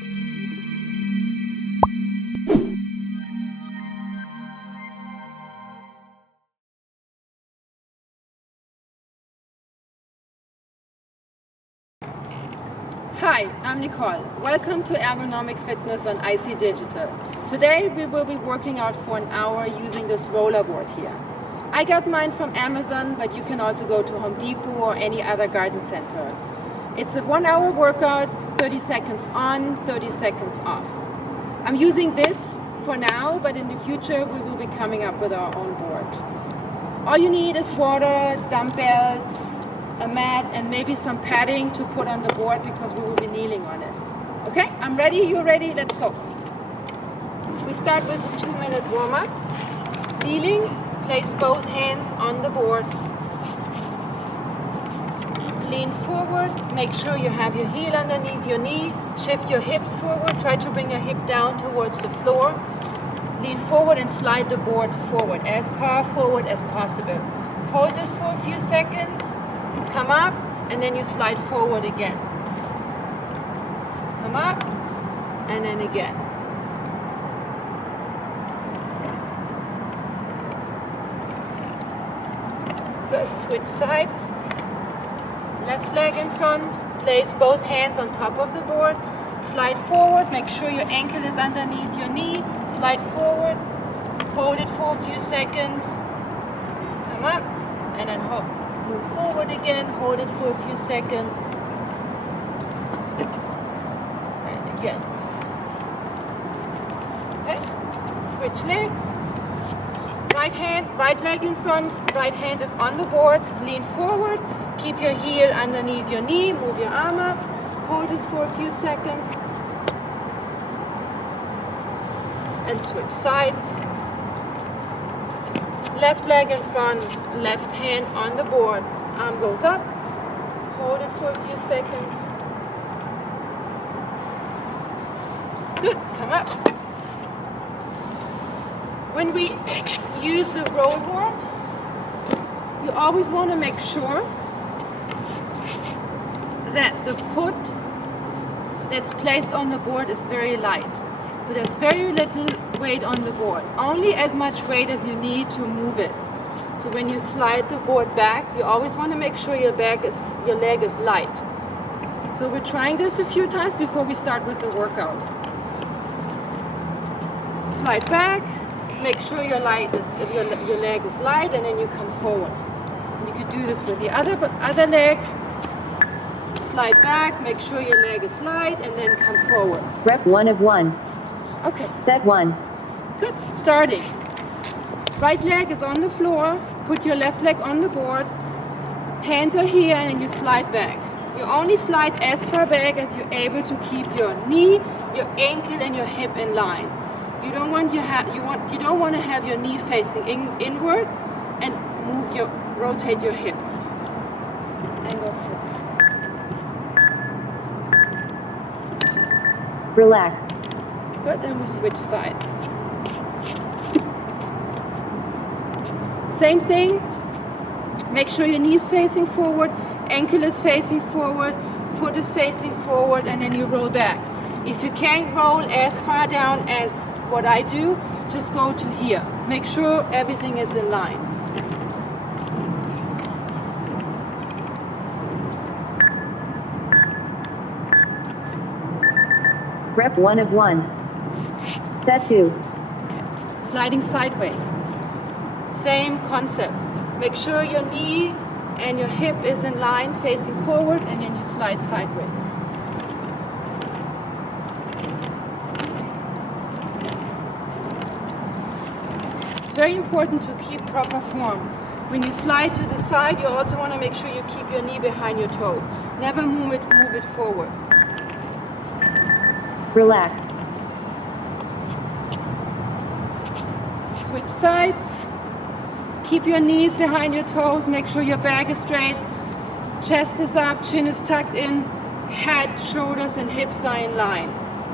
Hi, I'm Nicole. Welcome to Ergonomic Fitness on IC Digital. Today we will be working out for an hour using this roller board here. I got mine from Amazon, but you can also go to Home Depot or any other garden center. It's a 1 hour workout, 30 seconds on, 30 seconds off. I'm using this for now, but in the future we will be coming up with our own board. All you need is water, dumbbells, a mat, and maybe some padding to put on the board because we will be kneeling on it. Okay, I'm ready, you're ready, let's go. We start with a 2-minute warm-up. Kneeling, place both hands on the board. Lean forward, make sure you have your heel underneath your knee. Shift your hips forward, try to bring your hip down towards the floor. Lean forward and slide the board forward, as far forward as possible. Hold this for a few seconds. Come up, and then you slide forward again. Come up, and then again. Good, switch sides. Left leg in front, place both hands on top of the board. Slide forward, make sure your ankle is underneath your knee. Slide forward, hold it for a few seconds. Come up, and then hold. Move forward again, hold it for a few seconds. And again. Okay, switch legs. Right leg in front, right hand is on the board. Lean forward, keep your heel underneath your knee, move your arm up. Hold this for a few seconds. And switch sides. Left leg in front, left hand on the board. Arm goes up. Hold it for a few seconds. Good, come up. When we use the roll board, you always want to make sure that the foot that's placed on the board is very light. So there's very little weight on the board, only as much weight as you need to move it. So when you slide the board back, you always want to make sure your leg is light. So we're trying this a few times before we start with the workout. Slide back, make sure your leg is light, and then you come forward. And you could do this with the other leg. Slide back, make sure your leg is light, and then come forward. Rep 1 of 1. Okay. Set 1. Good. Starting. Right leg is on the floor. Put your left leg on the board. Hands are here, and then you slide back. You only slide as far back as you're able to keep your knee, your ankle, and your hip in line. You don't want to have your knee facing inward, and rotate your hip and go forward. Relax. Good, then we switch sides. Same thing. Make sure your knee is facing forward, ankle is facing forward, foot is facing forward, and then you roll back. If you can't roll as far down as what I do, just go to here. Make sure everything is in line. Rep 1 of 1. Set 2. Okay. Sliding sideways. Same concept. Make sure your knee and your hip is in line, facing forward, and then you slide sideways. It's very important to keep proper form. When you slide to the side, you also want to make sure you keep your knee behind your toes. Never move it forward. Relax. Switch sides. Keep your knees behind your toes. Make sure your back is straight. Chest is up, chin is tucked in. Head, shoulders, and hips are in line.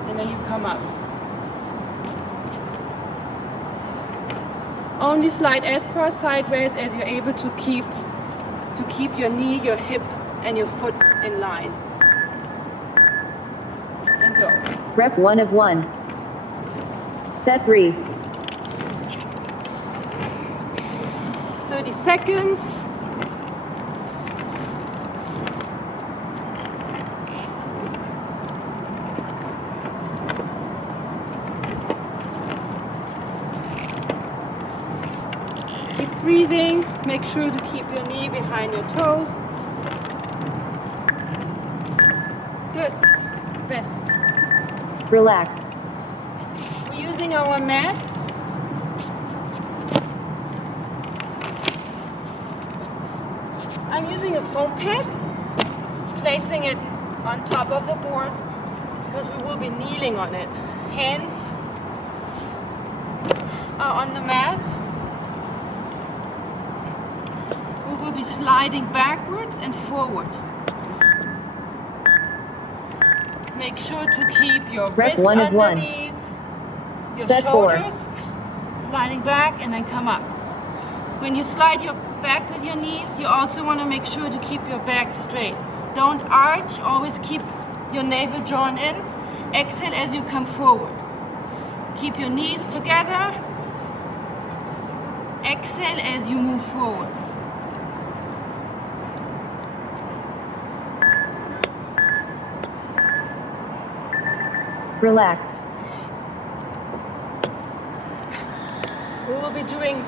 And then you come up. Only slide as far sideways as you're able to keep your knee, your hip, and your foot in line. And go. Rep 1 of 1. Set 3. 30 seconds. Keep breathing. Make sure to keep your knee behind your toes. Good. Rest. Relax. We're using our mat. I'm using a foam pad, placing it on top of the board because we will be kneeling on it. Hands are on the mat. We will be sliding backwards and forward. Make sure to keep your wrists underneath, your Set shoulders, sliding back and then come up. When you slide your back with your knees, you also want to make sure to keep your back straight. Don't arch, always keep your navel drawn in. Exhale as you come forward. Keep your knees together. Exhale as you move forward. Relax. We will be doing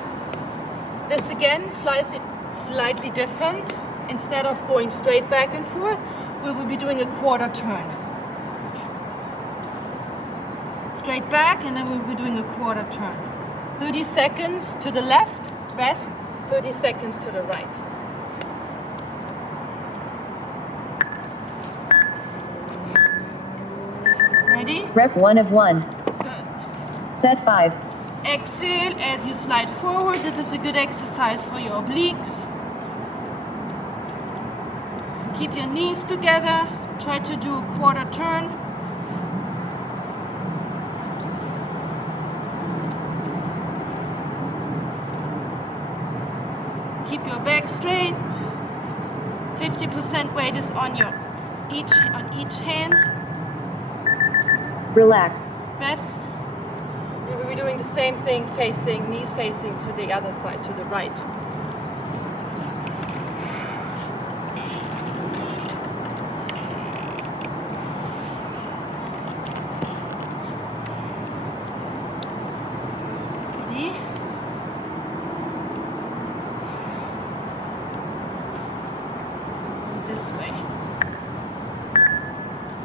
this again, slightly different. Instead of going straight back and forth, we will be doing a quarter turn. Straight back and then we'll be doing a quarter turn. 30 seconds to the left, rest, 30 seconds to the right. Ready? Rep 1 of 1. Good. Set 5. Exhale as you slide forward. This is a good exercise for your obliques. Keep your knees together. Try to do a quarter turn. Keep your back straight. 50% weight is on each hand. Relax. Rest. And we'll be doing the same thing, knees facing to the other side, to the right. Ready? This way.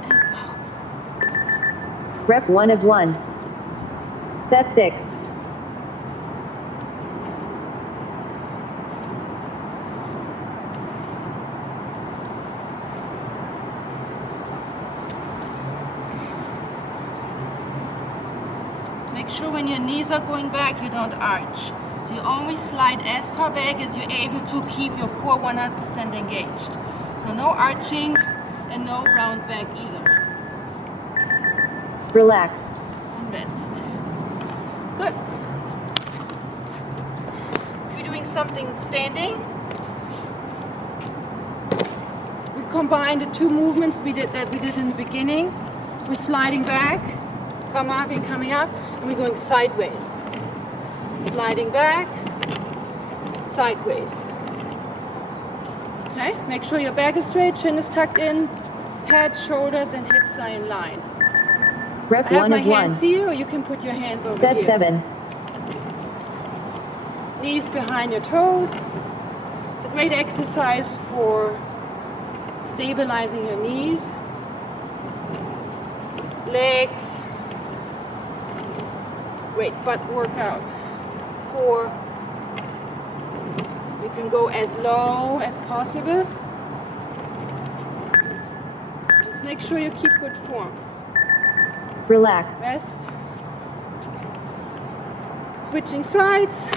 And go. Rep 1 of 1. Set 6. Make sure when your knees are going back, you don't arch. So you always slide as far back as you're able to keep your core 100% engaged. So no arching and no round back either. Relax. And rest. Good. We're doing something standing. We combine the two movements we did in the beginning. We're sliding back, coming up, and we're going sideways. Sliding back, sideways. Okay, make sure your back is straight, chin is tucked in, head, shoulders, and hips are in line. Rep I have 1 my of 1. hands here, or you can put your hands over Set here. 7. Knees behind your toes. It's a great exercise for stabilizing your knees, legs. Great butt workout. Core. You can go as low as possible. Just make sure you keep good form. Relax. Rest. Switching sides.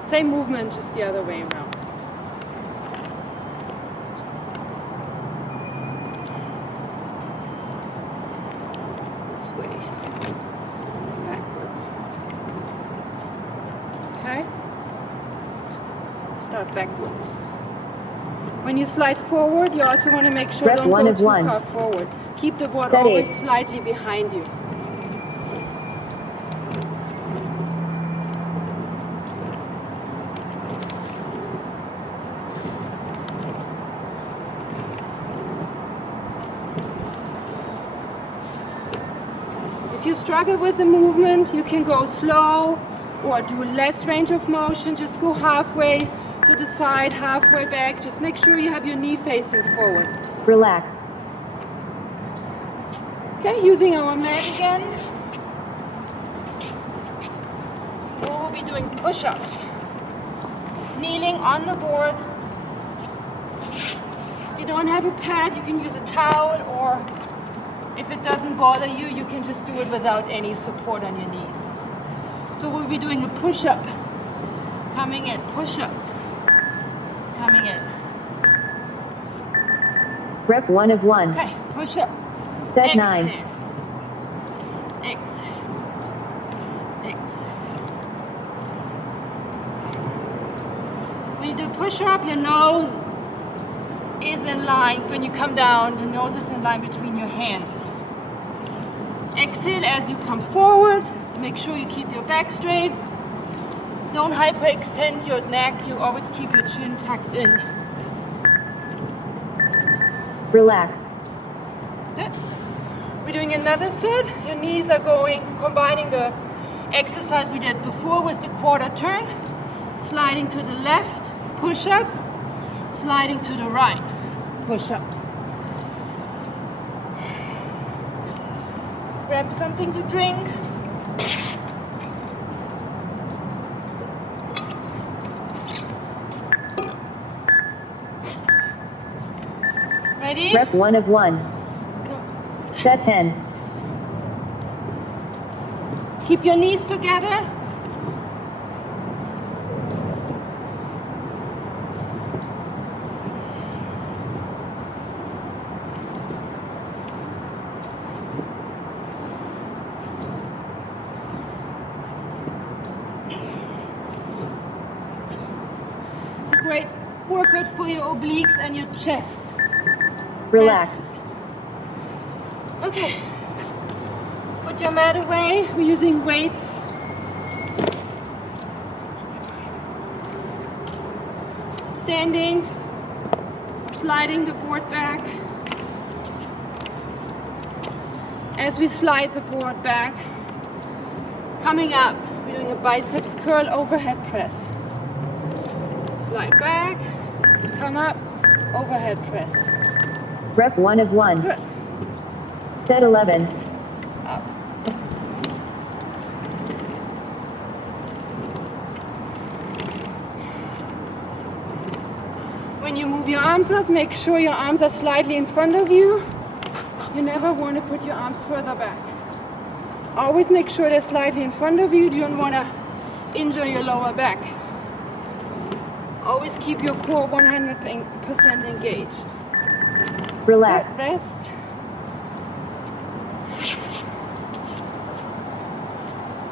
Same movement, just the other way around. This way. Backwards. Okay. Start backwards. When you slide forward, you also want to make sure Rep don't one go of too one. far forward. Keep the board Set always 8. slightly behind you. If you struggle with the movement, you can go slow or do less range of motion. Just go halfway to the side, halfway back. Just make sure you have your knee facing forward. Relax. Okay, using our mat again. We will be doing push-ups. Kneeling on the board. If you don't have a pad, you can use a towel, or if it doesn't bother you, you can just do it without any support on your knees. So we'll be doing a push-up. Coming in, push-up. Coming in. Rep 1 of 1. Okay, push-up. Set 9. Exhale. Exhale. Exhale. When you do push-up, your nose is in line. When you come down, the nose is in line between your hands. Exhale as you come forward. Make sure you keep your back straight. Don't hyperextend your neck. You always keep your chin tucked in. Relax. Good. We're doing another set. Your knees are combining the exercise we did before with the quarter turn. Sliding to the left, push up. Sliding to the right, push up. Grab something to drink. Ready? Rep 1 of 1. Go. Set 10. Keep your knees together. It's a great workout for your obliques and your chest. Relax. Rest. Okay. Put your mat away. We're using weights. Standing, sliding the board back. As we slide the board back, coming up, we're doing a biceps curl overhead press. Slide back, come up, overhead press. Rep 1 of 1. Good. Set 11. Up. When you move your arms up, make sure your arms are slightly in front of you. You never want to put your arms further back. Always make sure they're slightly in front of you. You don't want to injure your lower back. Always keep your core 100% engaged. Relax. Good. Rest.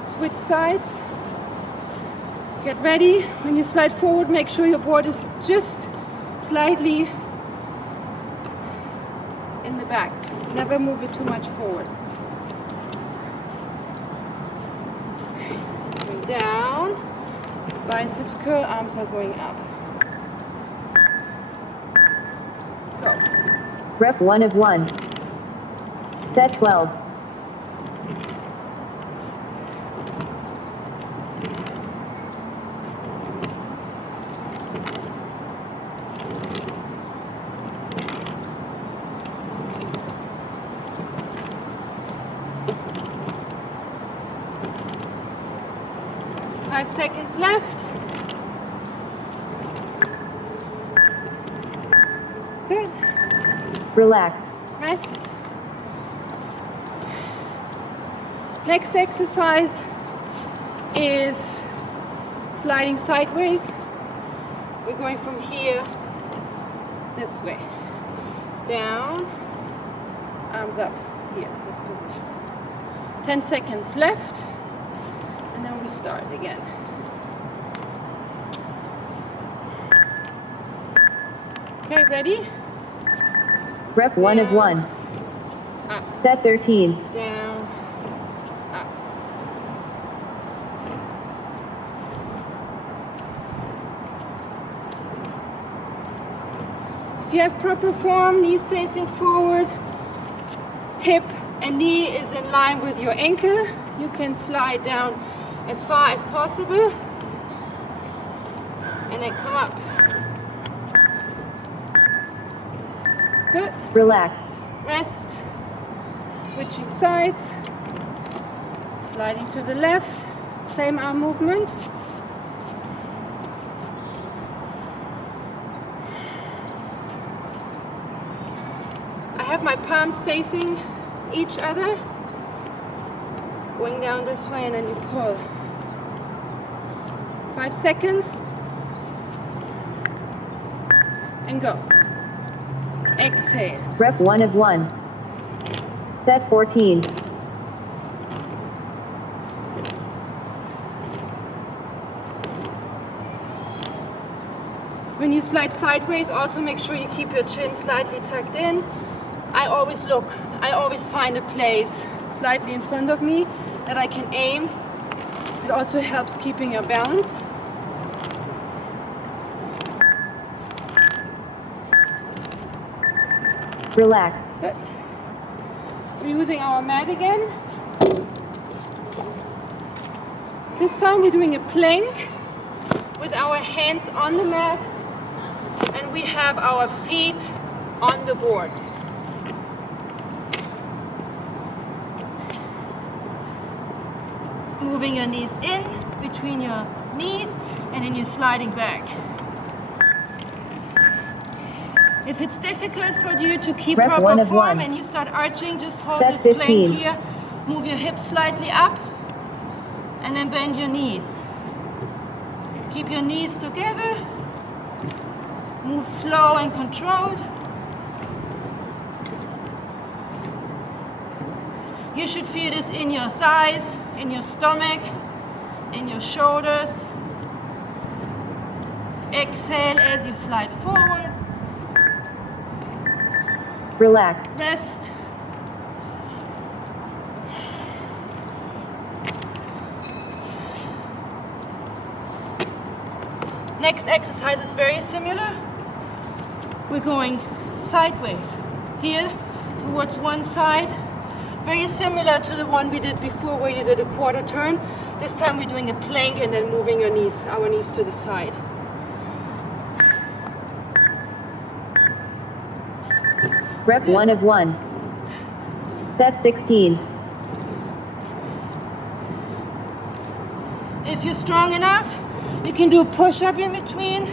Switch sides. Get ready. When you slide forward, make sure your board is just slightly in the back. Never move it too much forward. Okay. Going down. Biceps curl, arms are going up. Go. Rep 1 of 1. Set 12. Five seconds left. Good. Relax. Rest. Next exercise is sliding sideways. We're going from here this way. Down, arms up here, this position. 10 seconds left, and then we start again. Okay, ready? Rep 1 of 1. Up, Set 13. down, up. If you have proper form, knees facing forward, hip and knee is in line with your ankle, you can slide down as far as possible and then come up. Good. Relax. Rest. Switching sides. Sliding to the left. Same arm movement. I have my palms facing each other. Going down this way and then you pull. 5 seconds. And go. Exhale. Rep 1 of 1. Set 14. When you slide sideways, also make sure you keep your chin slightly tucked in. I always find a place slightly in front of me that I can aim. It also helps keeping your balance. Relax. Good. We're using our mat again. This time we're doing a plank with our hands on the mat and we have our feet on the board. Moving your knees in between your knees and then you're sliding back. If it's difficult for you to keep Rep proper 1 of form 1. and you start arching, just hold Set this 15. plank here, move your hips slightly up and then bend your knees. Keep your knees together, move slow and controlled. You should feel this in your thighs, in your stomach, in your shoulders. Exhale as you slide forward. Relax. Rest. Next exercise is very similar. We're going sideways here towards one side. Very similar to the one we did before where you did a quarter turn. This time we're doing a plank and then moving our knees to the side. Rep 1 of 1. Set 16. If you're strong enough, you can do a push-up in between.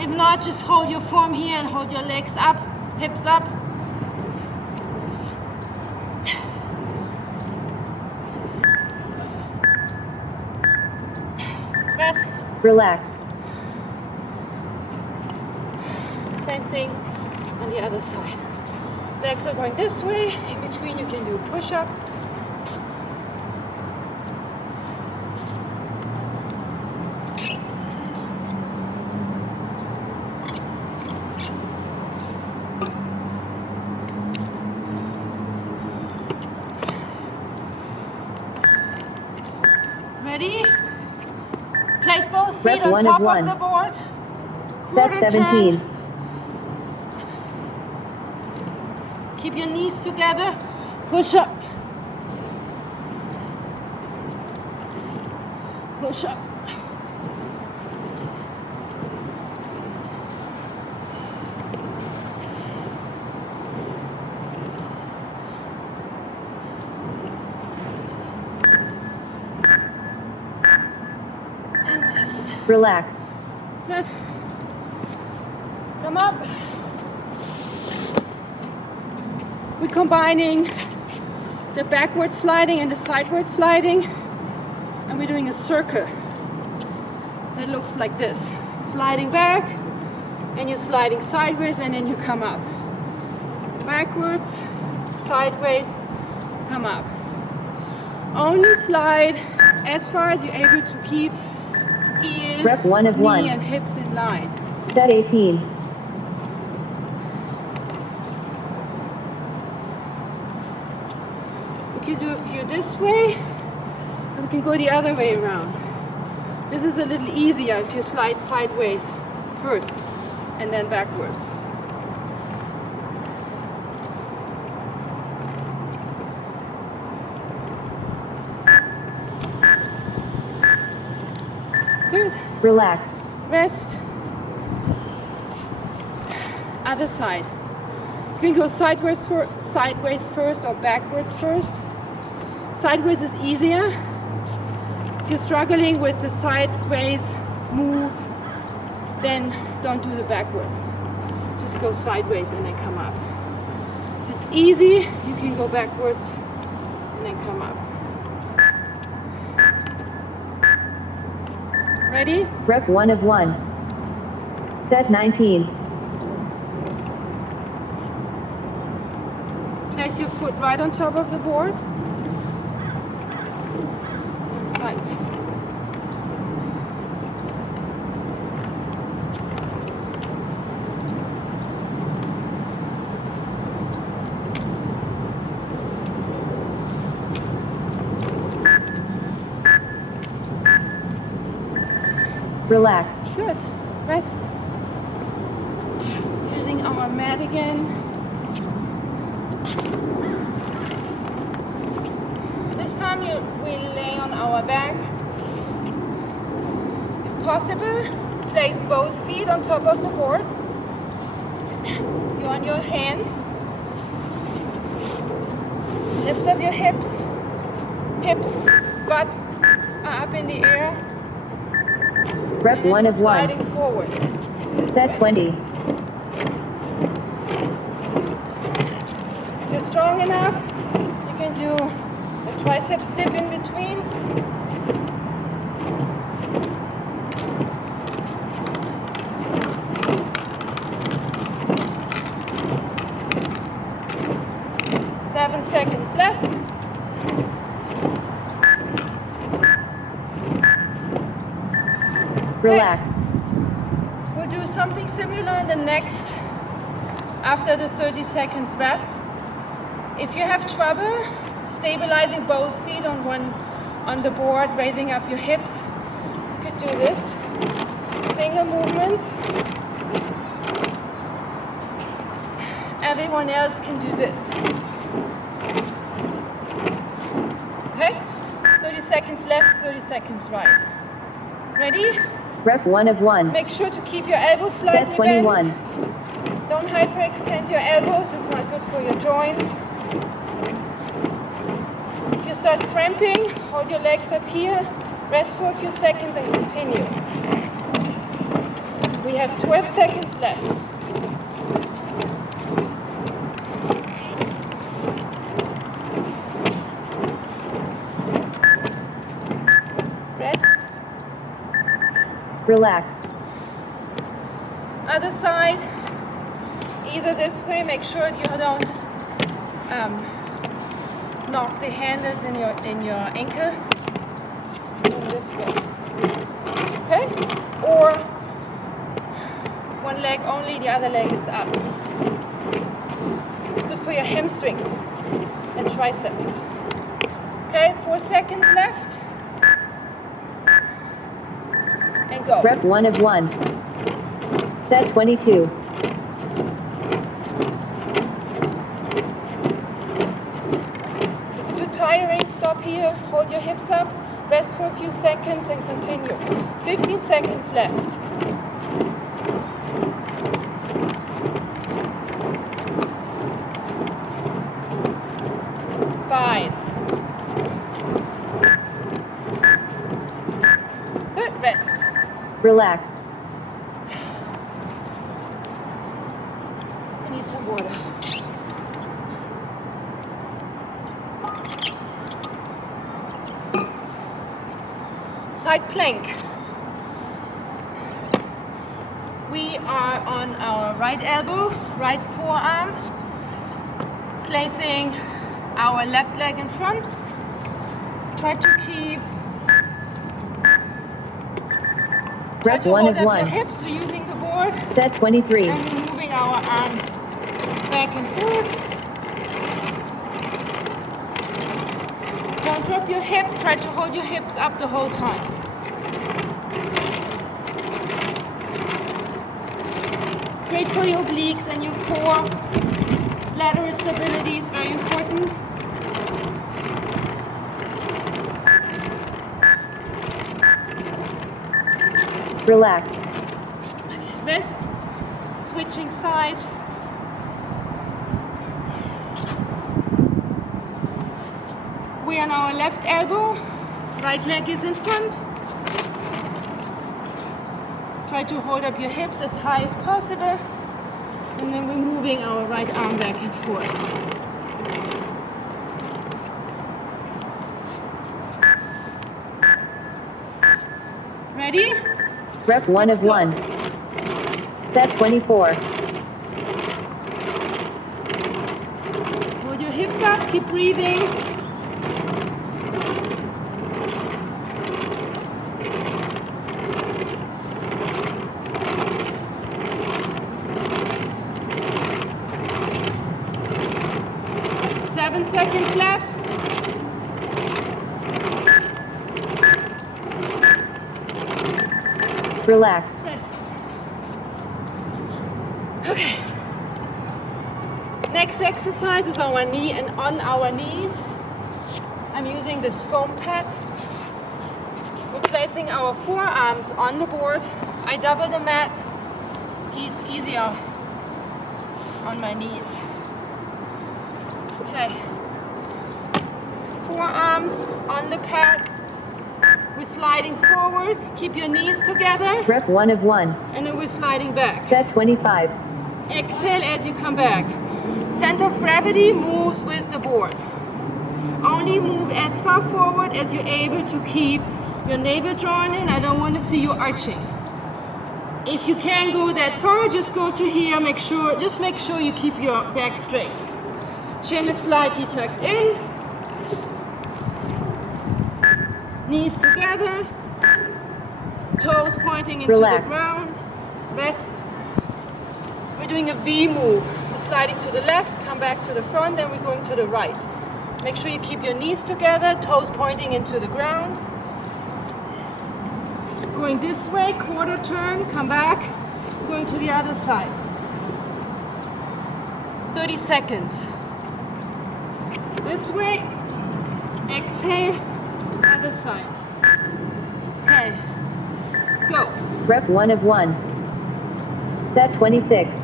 If not, just hold your form here and hold your legs up, hips up. Rest. Relax. Same thing on the other side. Legs are going this way. In between, you can do a push-up. Ready? Place both feet Rep on 1 top of 1. of the board. Set Quarter 17. turn. Keep your knees together. Push up. Push up. And rest. Relax. Good. Come up. We're combining the backward sliding and the sideward sliding, and we're doing a circle that looks like this. Sliding back, and you're sliding sideways, and then you come up. Backwards, sideways, come up. Only slide as far as you're able to keep heel, Rep 1 of knee 1. and hips in line. Set 18. We can do a few this way, and we can go the other way around. This is a little easier if you slide sideways first and then backwards. Good. Relax. Rest. Other side. You can go sideways first or backwards first. Sideways is easier. If you're struggling with the sideways move, then don't do the backwards. Just go sideways and then come up. If it's easy, you can go backwards and then come up. Ready? Rep 1 of 1. Set 19. Place your foot right on top of the board. And sideways. Relax. Good. Rest. Using our mat again. This time we lay on our back. If possible, place both feet on top of the board. You're on your hands. Lift up your hips. Hips, butt are up in the air. Rep 1 of 1. Sliding forward. Set 20. If you're strong enough, you can do a tricep dip in between. Seven seconds left. Relax. We'll do something similar in the next, after the 30 seconds rep. If you have trouble stabilizing both feet on the board, raising up your hips, you could do this. Single movements. Everyone else can do this. Okay? 30 seconds left, 30 seconds right. Ready? Rep 1 of 1. Make sure to keep your elbows Set slightly 21. bent. Don't hyperextend your elbows, it's not good for your joints. If you start cramping, hold your legs up here, rest for a few seconds and continue. We have 12 seconds left. Rest. Relax. Other side, either this way, make sure you don't knock the handles in your ankle. And this way. Okay? Or one leg only, the other leg is up. It's good for your hamstrings and triceps. Okay, 4 seconds left. And go. Rep 1 of 1. Set 22. It's too tiring, stop here, hold your hips up, rest for a few seconds and continue. 15 seconds left. Five. Good, rest. Relax. I need some water. Side plank. We are on our right elbow, right forearm, placing our left leg in front, Try to keep. Rep Try to 1 hold of up 1. your hips. We're using the board. Set 23. And we're moving our arm back and forth. Don't drop your hip. Try to hold your hips up the whole time. Great for your obliques and your core. Lateral stability is very important. Relax. Rest. Switching sides. We're on our left elbow. Right leg is in front. Try to hold up your hips as high as possible. And then we're moving our right arm back and forth. Ready? Rep 1 Let's of go. 1. Set 24. Hold your hips up, keep breathing. Seven seconds left. Relax. Rest. Okay. Next exercise is on our knees. I'm using this foam pad. We're placing our forearms on the board. I double the mat. It's easier on my knees. Okay. Forearms on the pad. We're sliding forward. Keep your knees together. Rep 1 of 1. And then we're sliding back. Set 25. Exhale as you come back. Center of gravity moves with the board. Only move as far forward as you're able to keep your navel drawn in. I don't want to see you arching. If you can't go that far, just go to here. Make sure you keep your back straight. Chin is slightly tucked in. Knees together. Toes pointing into Relax. the ground. Rest. We're doing a V move. We're sliding to the left, come back to the front, then we're going to the right. Make sure you keep your knees together, toes pointing into the ground. Going this way, quarter turn, come back. Going to the other side. 30 seconds. This way. Exhale. Other side. Okay. Go. Rep 1 of 1. Set 26.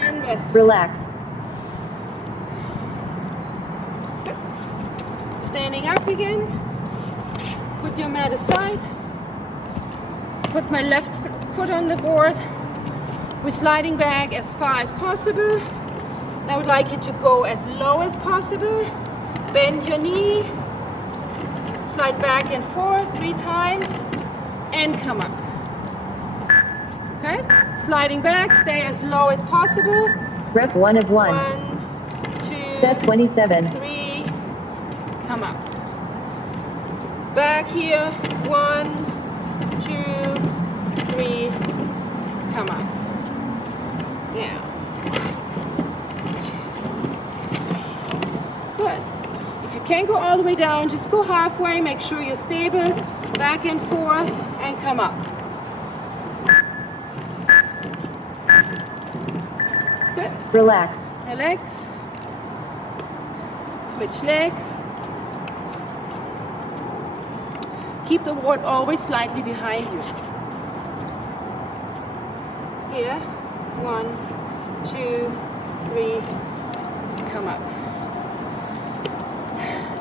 And rest. Relax. Standing up again. Put your mat aside. Put my left foot on the board. We're sliding back as far as possible. I would like you to go as low as possible. Bend your knee. Slide back and forth 3 times. And come up. Okay? Sliding back, stay as low as possible. Rep 1 of 1. 1, 2, Set 27. 3, come up. Back here, 1, 2, 3, come up. Now, 2, 3. Good. If you can't go all the way down, just go halfway. Make sure you're stable. Back and forth, and come up. Good. Relax. Relax. Switch legs. Keep the board always slightly behind you. Here. 1, 2, 3. Come up.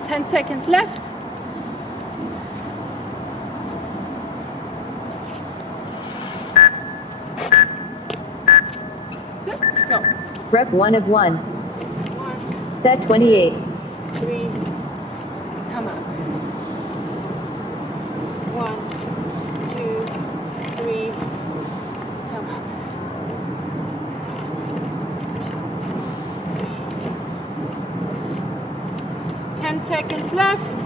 10 seconds left. Go. Rep 1 of 1. 1, Set 28. 3, come up. 1, 2, 3, come up. 2, 3. 10 seconds left.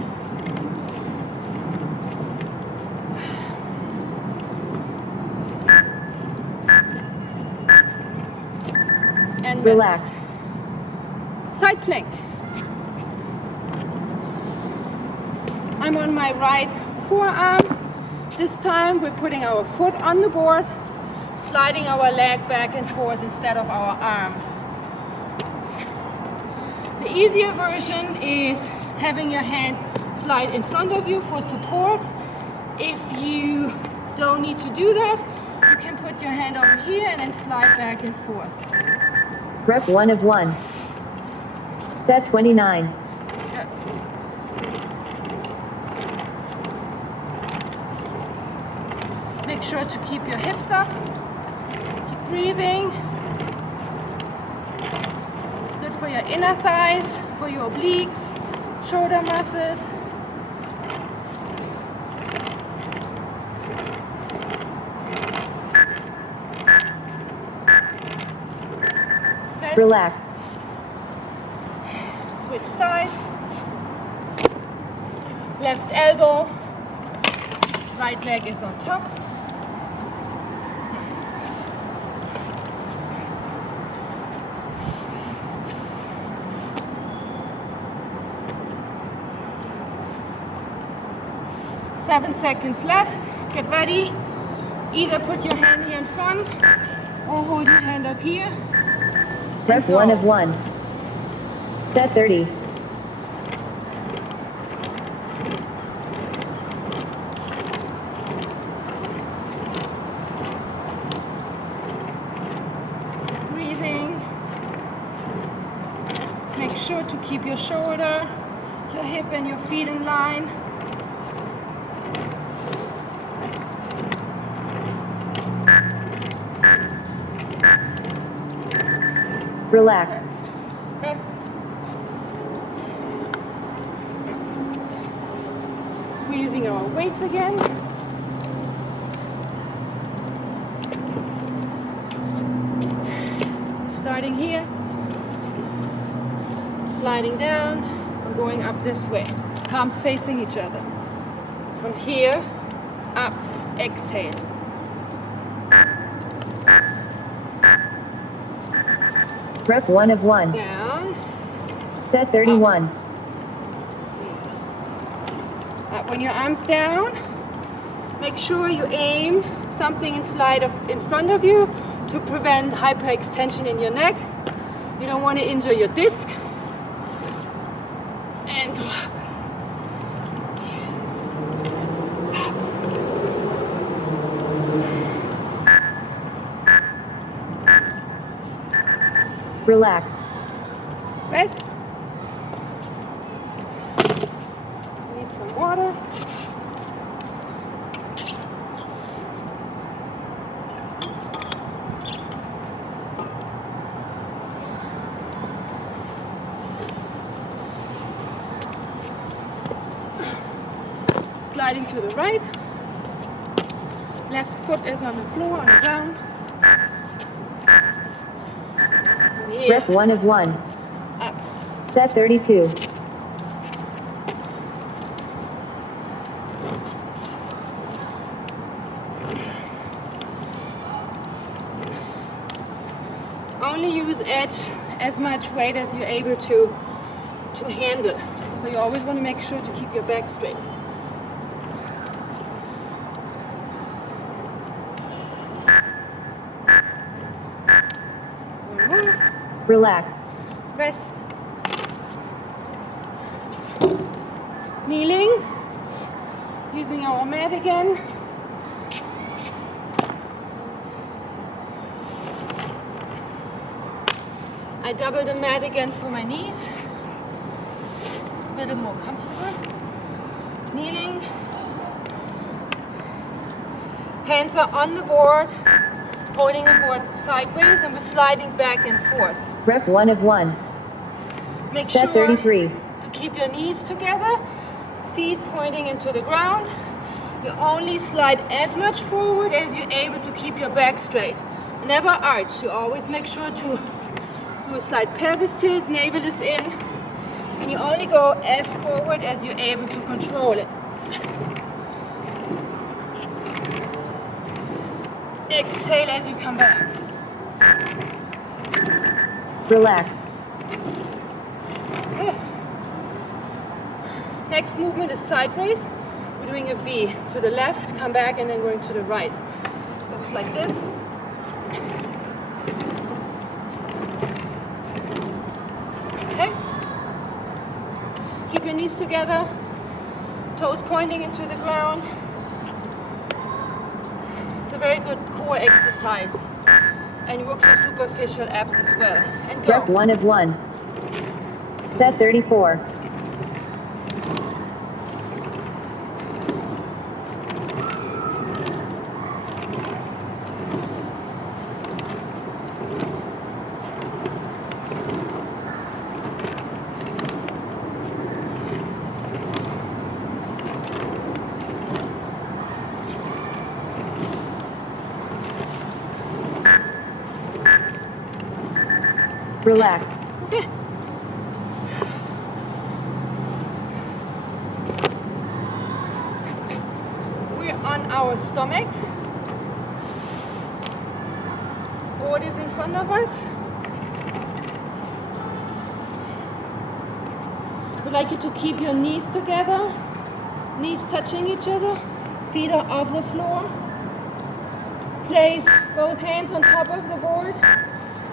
And Relax. rest. Side plank. I'm on my right forearm. This time we're putting our foot on the board, sliding our leg back and forth instead of our arm. The easier version is having your hand slide in front of you for support. If you don't need to do that, you can put your hand over here and then slide back and forth. Rep 1 of 1. Set 29. Make sure to keep your hips up. Keep breathing. It's good for your inner thighs, for your obliques, shoulder muscles. Rest. Relax. Switch sides. Left elbow. Right leg is on top. Seven seconds left. Get ready. Either put your hand here in front or hold your hand up here. Rep 1 of 1. Set 30. Breathing. Make sure to keep your shoulder, your hip and your feet in line. Relax. Rest. We're using our weights again. Starting here, sliding down, and going up this way. Palms facing each other. From here, up, exhale. Rep 1 of 1. Down. Set 31. Up. When your arm's down, make sure you aim something in front of you to prevent hyperextension in your neck. You don't want to injure your disc. And go up. Relax. Rest. Need some water. Sliding to the right. Left foot is on the floor, on the ground. Here. Rep 1 of 1. Up. Set 32. Only use as much weight as you're able to handle. So you always want to make sure to keep your back straight. One more. Relax. Rest. Kneeling. Using our mat again. I double the mat again for my knees. It's a little more comfortable. Kneeling. Hands are on the board. holding the board sideways, and we're sliding back and forth. Rep 1 of 1. Make Set sure 33. to keep your knees together, feet pointing into the ground. You only slide as much forward as you're able to keep your back straight. Never arch. You always make sure to do a slight pelvis tilt, navel is in, and you only go as forward as you're able to control it. Exhale as you come back. Relax. Next movement is sideways. We're doing a V to the left, come back, and then going to the right. Looks like this. Okay. Keep your knees together, toes pointing into the ground. It's a very good core exercise and works on superficial abs as well. And go. Rep 1 of 1. Set 34. Relax. Okay. We're on our stomach. Board is in front of us. We'd like you to keep your knees together, knees touching each other, feet are off the floor. Place both hands on top of the board.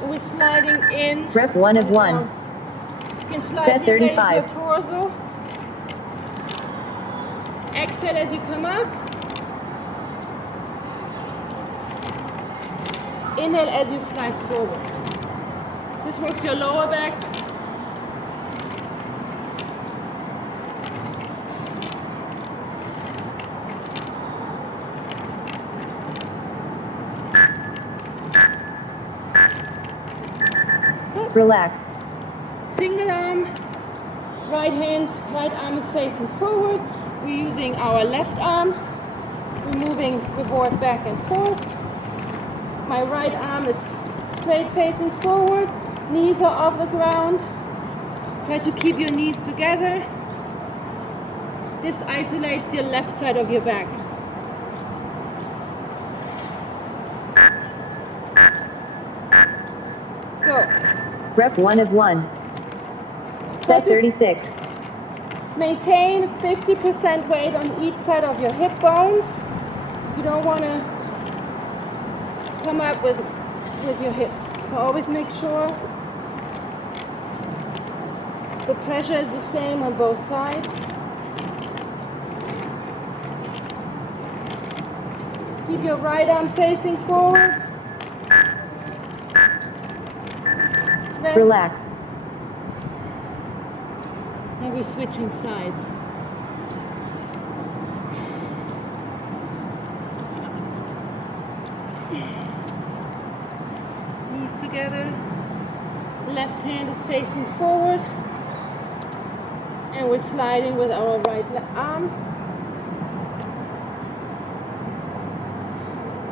We're sliding in. Rep 1 of 1. You can slightly Set 35. raise your torso. Exhale as you come up. Inhale as you slide forward. This works your lower back. Relax. Single arm, right arm is facing forward. We're using our left arm. We're moving the board back and forth. My right arm is straight facing forward. Knees are off the ground. Try to keep your knees together. This isolates the left side of your back. Go. Rep 1 of 1. Set 36. Maintain 50% weight on each side of your hip bones. You don't want to come up with your hips. So always make sure the pressure is the same on both sides. Keep your right arm facing forward. Rest. Relax. And we're switching sides. Knees together. Left hand is facing forward. And we're sliding with our right arm.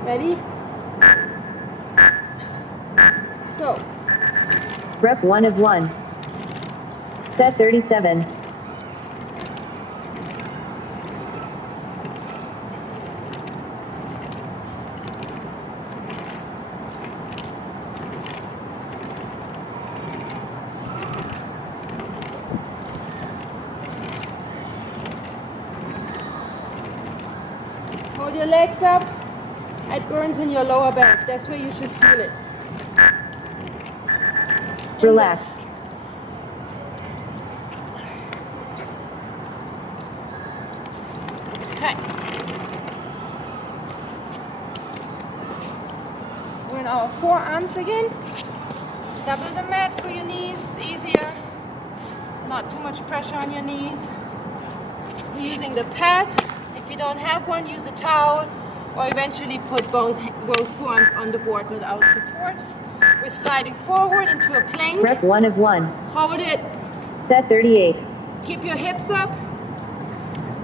Ready? Go. Rep 1 of 1. Set 37. Hold your legs up. It burns in your lower back. That's where you should feel it. Relax. Okay. We're in our forearms again. Double the mat for your knees. It's easier. Not too much pressure on your knees. We're using the pad. If you don't have one, use a towel. or eventually put both forearms on the board without support. We're sliding forward into a plank. Rep 1 of 1. Hold it. Set 38. Keep your hips up.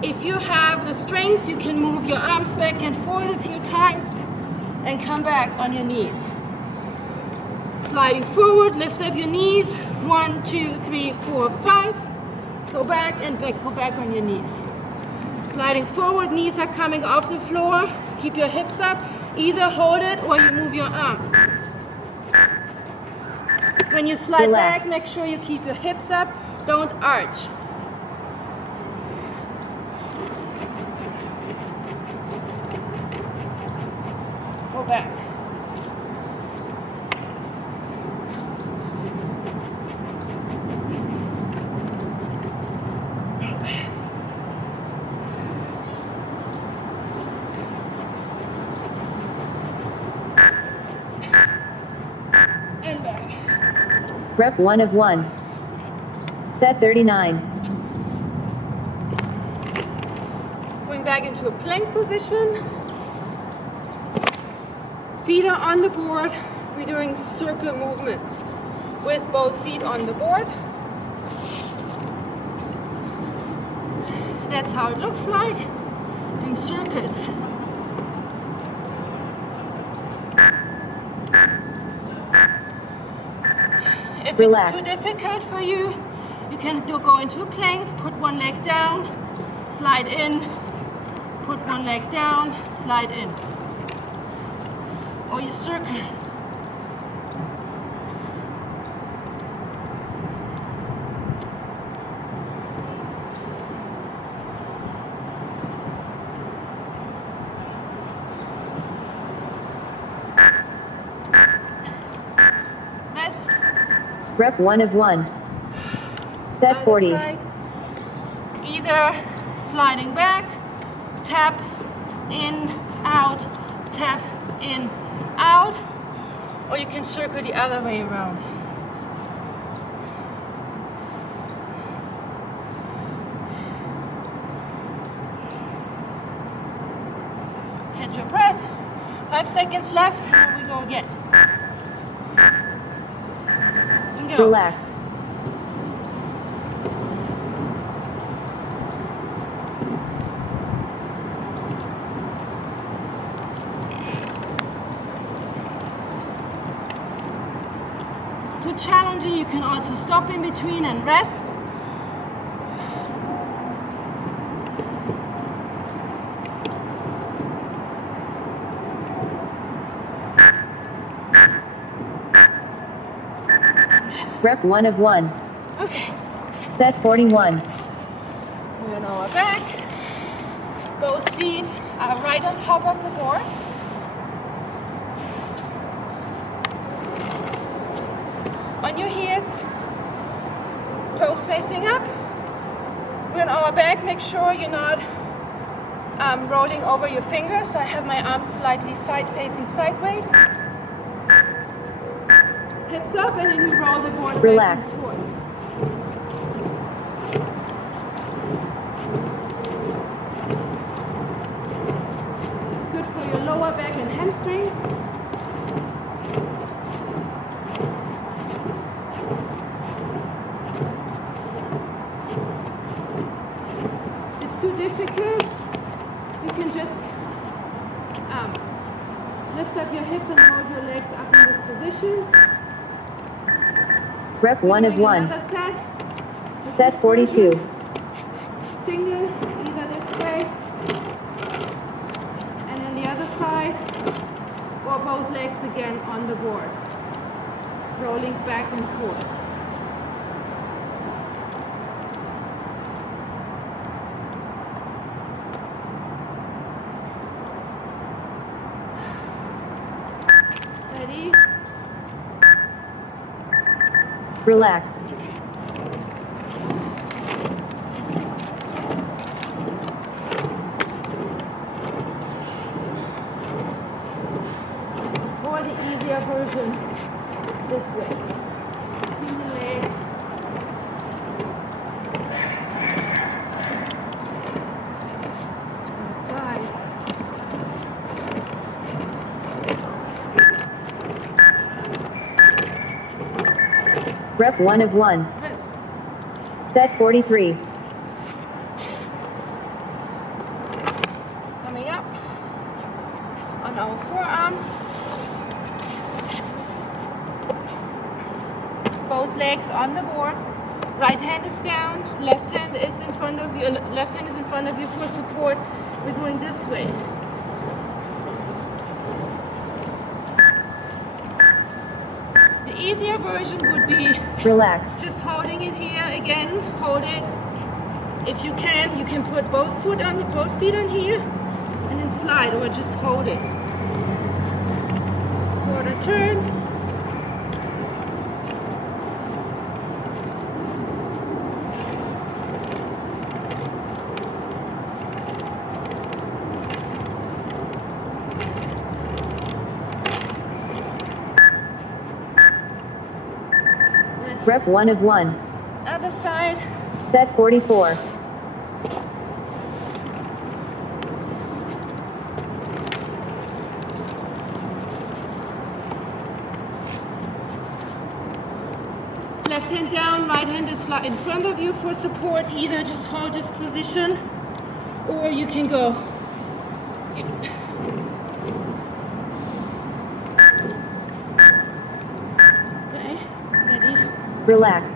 If you have the strength, you can move your arms back and forth a few times and come back on your knees. Sliding forward, lift up your knees. 1, 2, 3, 4, 5. Go back and back, go back on your knees. Sliding forward, knees are coming off the floor. Keep your hips up. Either hold it or you move your arms. When you slide Relax. back, make sure you keep your hips up. Don't arch. Go back. And back. Rep 1 of 1. Set 39. Going back into a plank position. Feet are on the board. We're doing circle movements with both feet on the board. That's how it looks like, doing circles. If Relax. it's too difficult for you, you can go into a plank, put one leg down, slide in, put one leg down, slide in. Or you circle. Rest. Rep 1 of 1. Set Other 40. side. Either sliding back, tap in, out, tap in, out, or you can circle the other way around. Catch your breath. 5 seconds left, here we go again. And go. Relax. It's too challenging, you can also stop in between and rest. Rep 1 of 1. Okay, Set 41. we're on our back. Both feet are right on top of the board. On your heels, toes facing up. We're on our back, make sure you're not rolling over your fingers. So I have my arms slightly side-facing sideways. Hips up, and then you roll the board Relax. back and forth. It's good for your lower back and hamstrings. If it's too difficult, you can just lift up your hips and hold your legs up in this position. Rep 1 of 1. Another set. Set 42. Single, either this way, and then the other side, or both legs again on the board, rolling back and forth. Ready? Relax. Or the easier version, this way. Single legs. And side. Rep 1 of 1. Rest. Set 43. Coming up on our forearms. Both legs on the board. Right hand is down, left hand is in front of you. Left hand is in front of you for support. We're going this way. The easier version would be Relax. just holding it here again. Hold it. If you can put both feet on here and then slide, or just hold it. Quarter turn. Rep 1 of 1. Other side. Set 44. Left hand down, right hand is in front of you for support. Either just hold this position, or you can go. Okay, ready? Relax.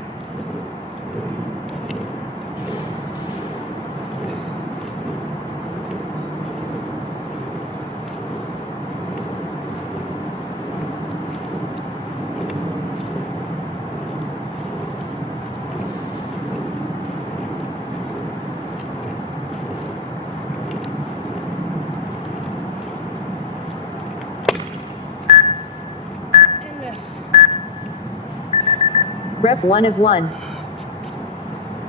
And rest. Rep 1 of 1.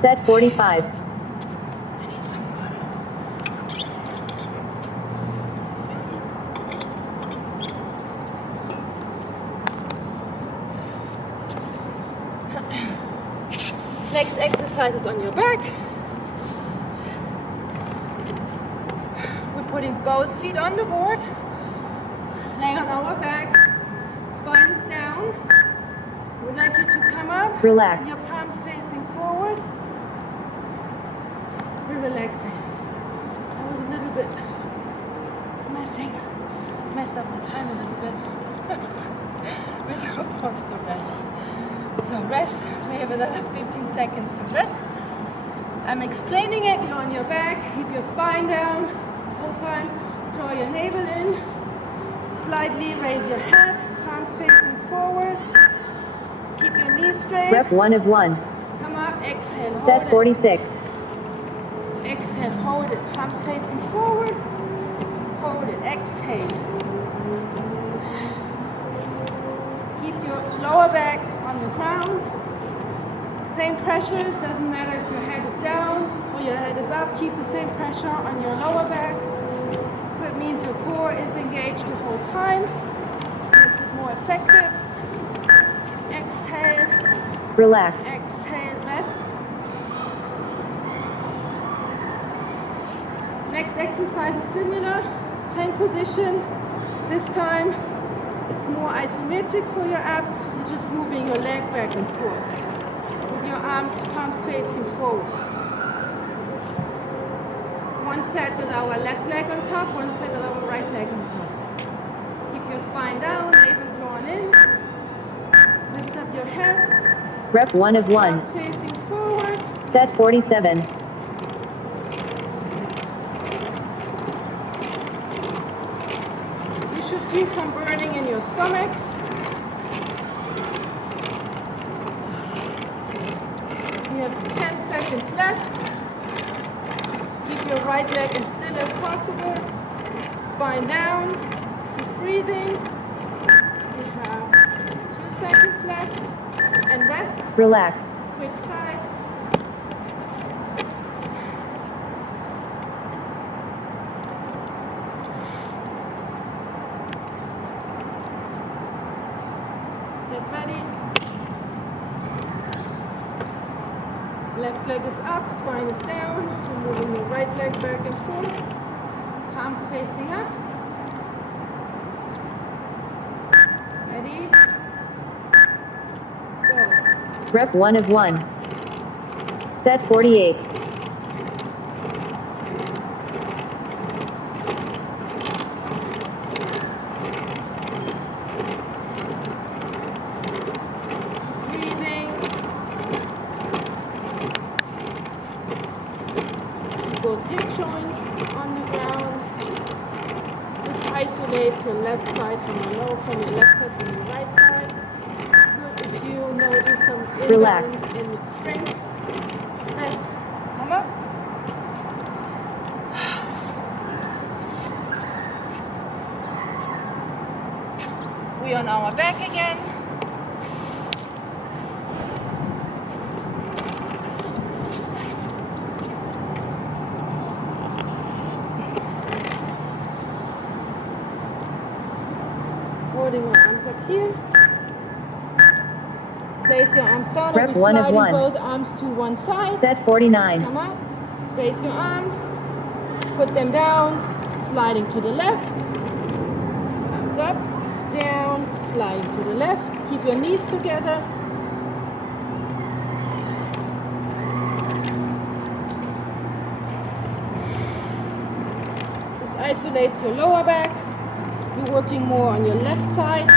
Set 45. I need some water. Next exercise is on your back. We're putting both feet on the board, laying on our back, spine is down. We'd like you to come up, Relax. your palms facing forward. We're relaxing. I was a little bit messed up the time a little bit. We're supposed to rest. So rest, so we have another 15 seconds to rest. I'm explaining it. You're on your back, keep your spine down the whole time. Draw your navel in. Slightly raise your head, palms facing forward. Keep your knees straight. Rep 1 of 1. Come up, exhale, hold Set it. 46. Exhale, hold it. Palms facing forward. Hold it, exhale. Keep your lower back on the ground. Same pressures, doesn't matter if your head is down or your head is up. Keep the same pressure on your lower back. So it means your core is engaged the whole time. Makes it more effective. Exhale, Relax. exhale, rest. Next exercise is similar, same position. This time it's more isometric for your abs. You're just moving your leg back and forth with your palms facing forward. One set with our left leg on top, one set with our right leg on top. Keep your spine down, navel drawn in. Lift up your head. Rep 1 of 1. Palms facing forward. Set 47. You should feel some burning in your stomach. You have 10 seconds left. Keep your right leg as still as possible. Spine down. Keep breathing. We have a few seconds left. And rest. Relax. Switch sides. Get ready. Left leg is up, spine is down. You're moving your right leg back and forth. Palms facing up. Ready? Go. Rep 1 of 1. Set 48. Breathing. Keep both hip joints on the ground. This isolates your left side from your left side from your right side. It's good if you notice some imbalance in strength. Rest. Come up. We are on our back again. Holding your arms up here. Place your arms down. Rep and we're 1 of sliding 1. both arms to one side. Set 49. Come up. Raise your arms. Put them down. Sliding to the left. Arms up. Down. Sliding to the left. Keep your knees together. This isolates your lower back. You're working more on your left side.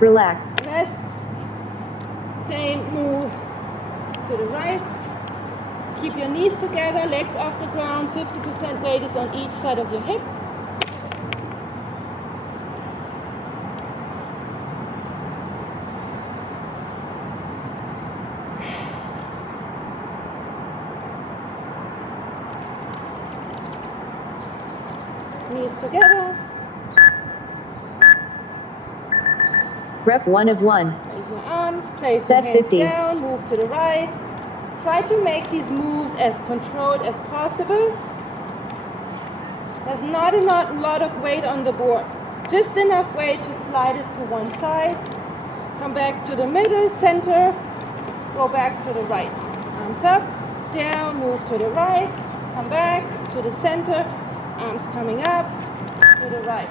Relax. Rest. Same move to the right. Keep your knees together, legs off the ground. 50% weight is on each side of your hip. Knees together. Rep 1 of 1. Raise your arms, place Set your hands 50. down, move to the right. Try to make these moves as controlled as possible. There's not a lot of weight on the board. Just enough weight to slide it to one side. Come back to the middle, center. Go back to the right. Arms up, down, move to the right. Come back to the center. Arms coming up to the right.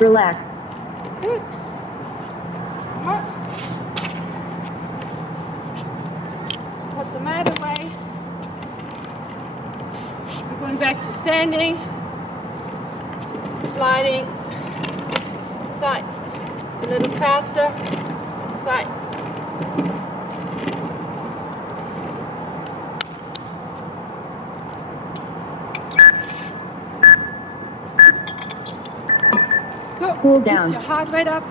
Relax. Good. Come on. Put the mat away. We're going back to standing. Sliding. Side. A little faster. Side. Good. Cool Keeps down. your heart rate up.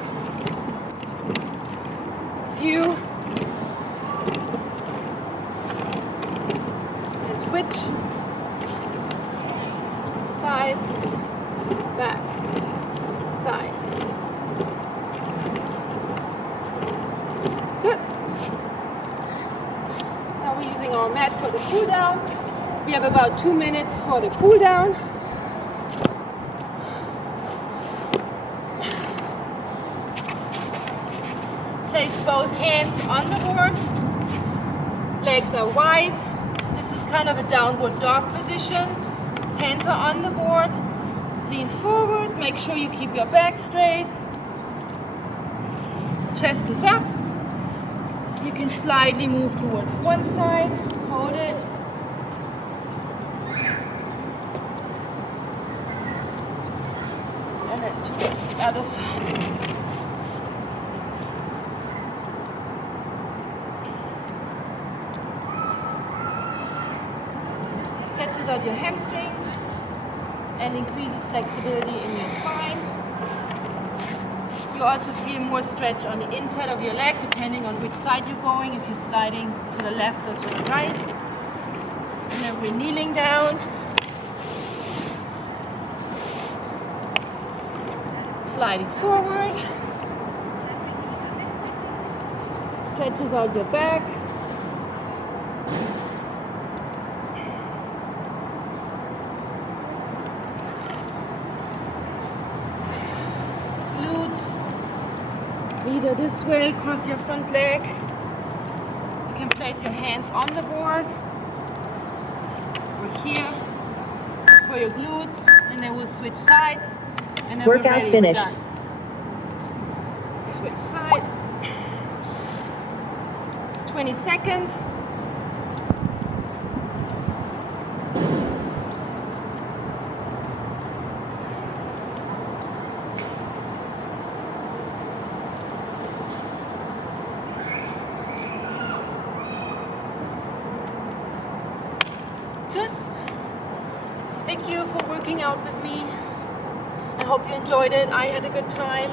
Few. And switch. Side. Back. Side. Good. Now we're using our mat for the cool down. We have about 2 minutes for the cool down. Place both hands on the board. Legs are wide. This is kind of a downward dog position. Hands are on the board. Lean forward. Make sure you keep your back straight. Chest is up. You can slightly move towards one side. Hold it. And then towards the other side. Stretches out your hamstrings and increases flexibility in your spine. You also feel more stretch on the inside of your leg depending on which side you're going, if you're sliding to the left or to the right. And then we're kneeling down. Sliding forward. Stretches out your back. Either this way, cross your front leg. You can place your hands on the board or here, just for your glutes, and then we'll switch sides. And then we're Workout ready. finished. We're done. Switch sides. 20 seconds. Good. Thank you for working out with me. I hope you enjoyed it. I had a good time.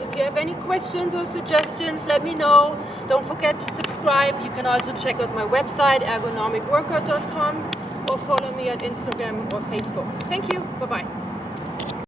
If you have any questions or suggestions, let me know. Don't forget to subscribe. You can also check out my website, ergonomicworkout.com, or follow me on Instagram or Facebook. Thank you. Bye-bye.